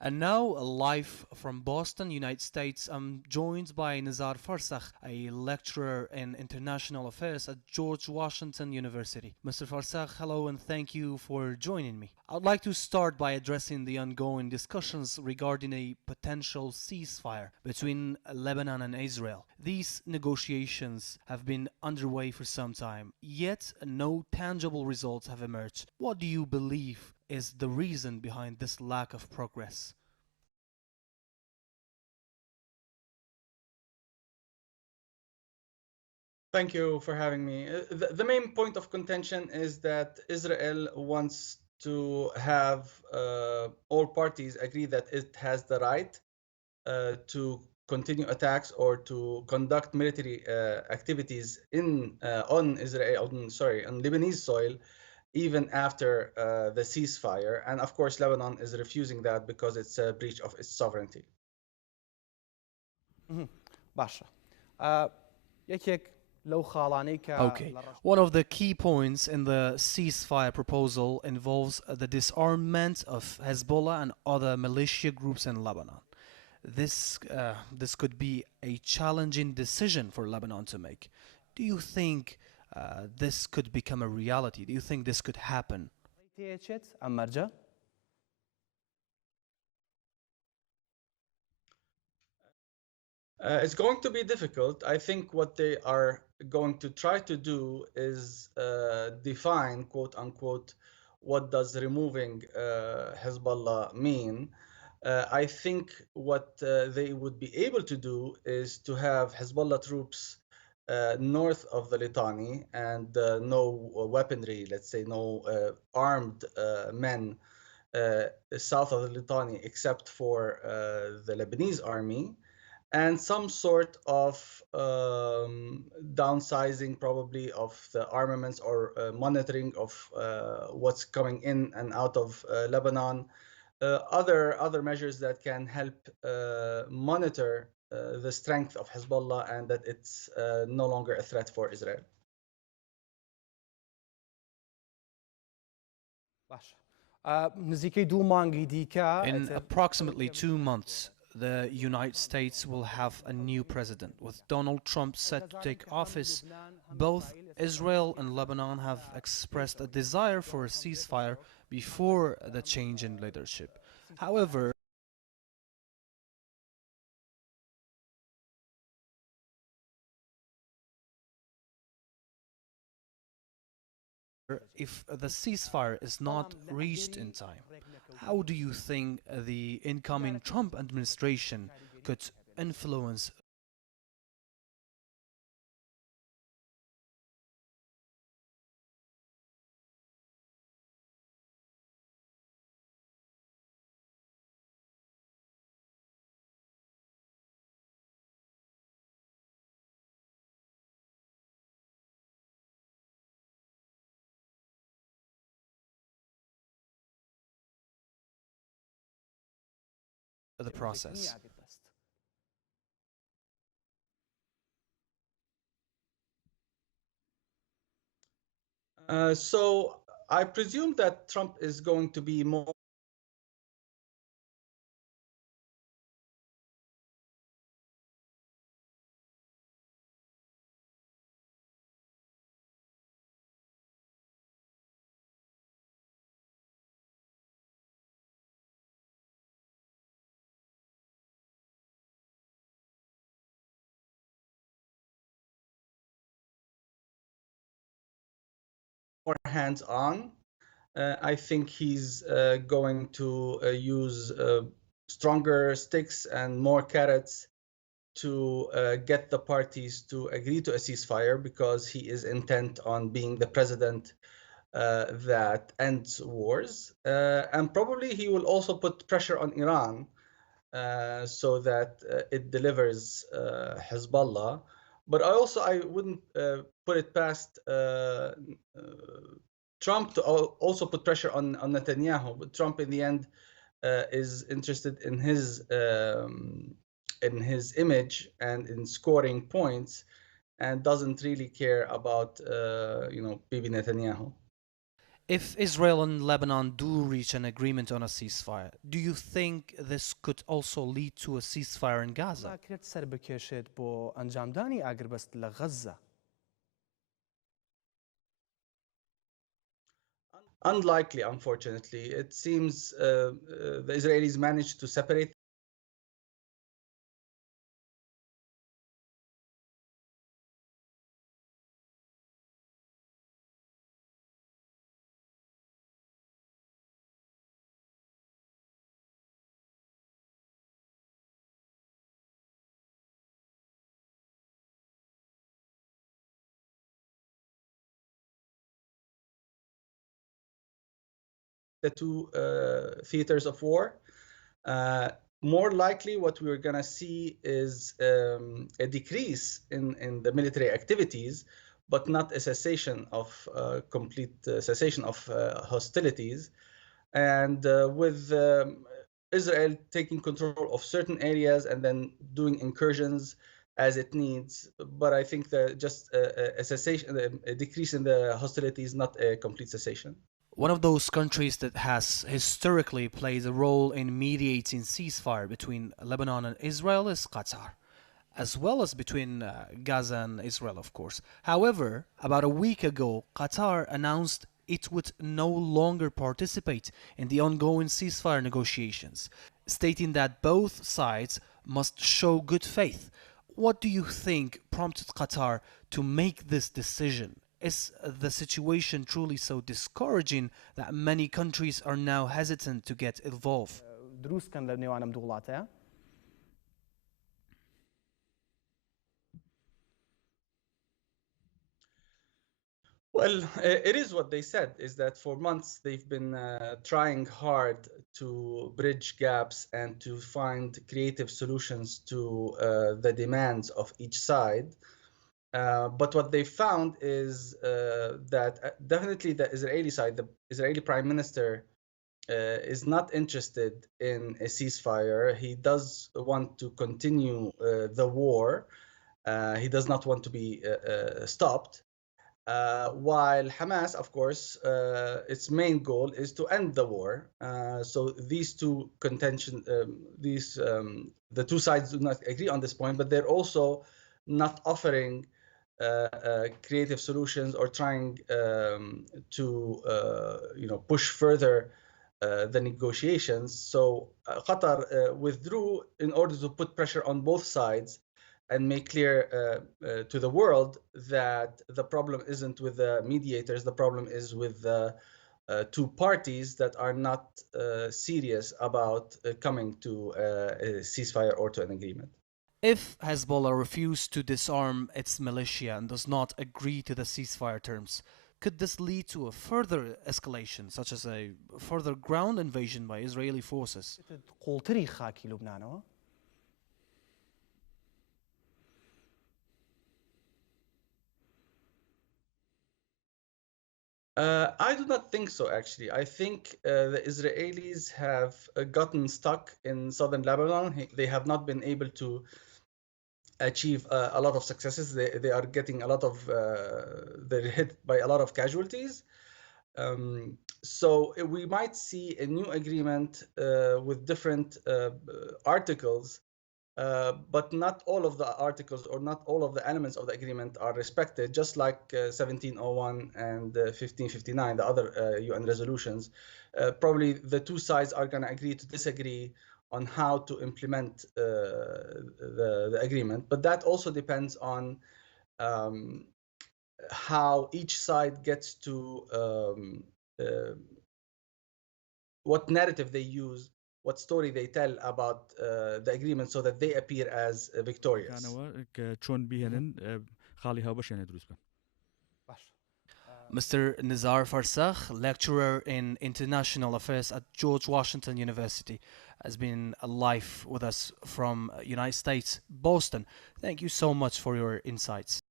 And now, live from Boston, United States, I'm joined by Nizar Farsakh, a lecturer in international affairs at George Washington University. Mr. Farsakh, hello and thank you for joining me. I'd like to start by addressing the ongoing discussions regarding a potential ceasefire between Lebanon and Israel. These negotiations have been underway for some time, yet no tangible results have emerged. What do you believe is the reason behind this lack of progress? Thank you for having me. The main point of contention is that Israel wants to have all parties agree that it has the right to continue attacks or to conduct military activities in on Israel, on Lebanese soil, even after the ceasefire. And of course, Lebanon is refusing that because it's a breach of its sovereignty. باشە یەکێک لەو خاڵانەی کە Okay. One of the key points in the ceasefire proposal involves the disarmament of Hezbollah and other militia groups in Lebanon. This could be a challenging decision for Lebanon to make. Do you think this could become a reality? Do you think this could happen? تێچێت ئەم مەرجە It's going to be difficult. I think what they are going to try to do is define, quote unquote, what does removing Hezbollah mean. I think what they would be able to do is to have Hezbollah troops north of the Litani and no weaponry, let's say no armed men south of the Litani except for the Lebanese army, and some sort of downsizing probably of the armaments or monitoring of what's coming in and out of Lebanon. Other measures that can help monitor the strength of Hezbollah and that it's no longer a threat for Israel. باشە نزیکەی دوو مانگی دیکە In approximately 2 months, the United States will have a new president. With Donald Trump set to take office, both Israel and Lebanon have expressed a desire for a ceasefire before the change in leadership. However, if the ceasefire is not reached in time, how do you think the incoming Trump administration could influence the process? So I presume that Trump is going to be more hands-on. I think he's going to use stronger sticks and more carrots to get the parties to agree to a ceasefire because he is intent on being the president that ends wars. And probably he will also put pressure on Iran so that it delivers Hezbollah. But I wouldn't put it past Trump to also put pressure on Netanyahu. But Trump, in the end, is interested in his image and in scoring points, and doesn't really care about Bibi Netanyahu. If Israel and Lebanon do reach an agreement on a ceasefire, do you think this could also lead to a ceasefire in Gaza? کرێت سەر بکێشێت بۆ ئەنجامدانی ئاگربەست لە غەزە. Unlikely, unfortunately. It seems the Israelis managed to separate the two theaters of war. More likely, what we're going to see is a decrease in the military activities, but not a cessation of complete cessation of hostilities. And with Israel taking control of certain areas and then doing incursions as it needs. But I think that just a cessation, a decrease in the hostilities, not a complete cessation. One of those countries that has historically played a role in mediating ceasefire between Lebanon and Israel is Qatar, as well as between Gaza and Israel, of course. However, about a week ago, Qatar announced it would no longer participate in the ongoing ceasefire negotiations, stating that both sides must show good faith. What do you think prompted Qatar to make this decision? Is the situation truly so discouraging that many countries are now hesitant to get involved? دروست کەن لە نێوانم دوو وڵاتەیە. Well, it is what they said, is that for months they've been trying hard to bridge gaps and to find creative solutions to the demands of each side. But what they found is that definitely the Israeli side, the Israeli Prime Minister, is not interested in a ceasefire. He does want to continue the war. He does not want to be stopped. While Hamas, of course, its main goal is to end the war. So these two contention, the two sides do not agree on this point, but they're also not offering creative solutions or trying to push further the negotiations. So Qatar withdrew in order to put pressure on both sides and make clear to the world that the problem isn't with the mediators, the problem is with the two parties that are not serious about coming to a ceasefire or to an agreement. If Hezbollah refused to disarm its militia and does not agree to the ceasefire terms, could this lead to a further escalation, such as a further ground invasion by Israeli forces? قوڵتری خاکی لوبنانەوە. I do not think so, actually. I think the Israelis have gotten stuck in southern Lebanon. They have not been able to achieve a lot of successes. They are getting a lot of, they're hit by a lot of casualties. So we might see a new agreement with different articles, but not all of the articles or not all of the elements of the agreement are respected, just like 1701 and 1559, the other UN resolutions. Probably the two sides are going to agree to disagree on how to implement the agreement, but that also depends on how each side gets to what narrative they use, what story they tell about the agreement so that they appear as victorious. Mr. Nizar Farsakh, lecturer in international affairs at George Washington University, has been live with us from United States, Boston. Thank you so much for your insights.